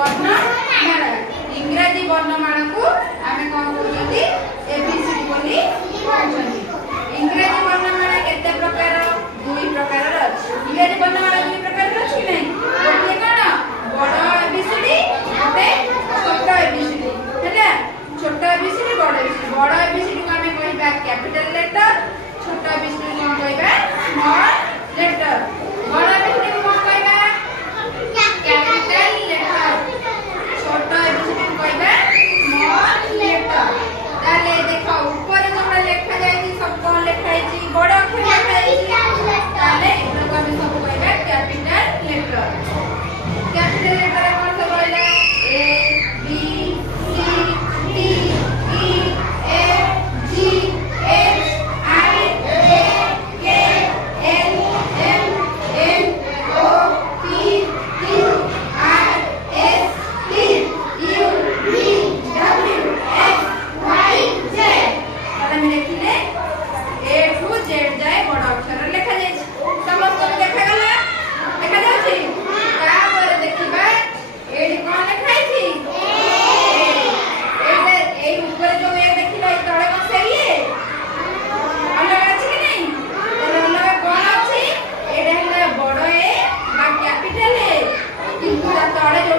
वर्णमाला इंग्रजी वर्णमाला को आमे कोन कहउछथि एबीसीडी बोली कहउछथि। इंग्रजी वर्णमाला केते प्रकार दुई प्रकार अछि। इंग्रजी वर्णमाला दुई प्रकार अछि नै गोटे कोन बड़ एबीसीडी गोटे छोट एबीसीडी हैला। छोट एबीसीडी बड़ एबीसीडी। बड़ एबीसीडी को आमे कहिबा कैपिटल लेटर छोट एबीसीडी को कहिबा स्मॉल लेटर। बड़ एबीसीडी को कहिबा कैपिटल लेटर छोट एबीसीडी को कहिबा स्मॉल लेटर। ताले देखो ऊपर जो लिखा जायछि सब कोन लिखा जायछि बड़ अक्षर लिखा जायछि ताले एटा को हम सब कहिबा कैपिटल लेटर। कैपिटल लेटर कोन सब रहला A B C D E F G H I J K L M N O P Q R S T U V W X Y Z. ताले में देखिले ए टू जेड जाय बड़ अक्षर लिखा जायछि। समस्त देखा गला देखा जायछि। तापर देखिबा एडी कोन लिखा जायछि ए ए ऊपर जो ए देखिला ए तळे कोन से ये अलग अछि कि नहीं ताले अलग कोन अछि एडा हला बड़ ए बा कैपिटल ए किंतु ता तळे जो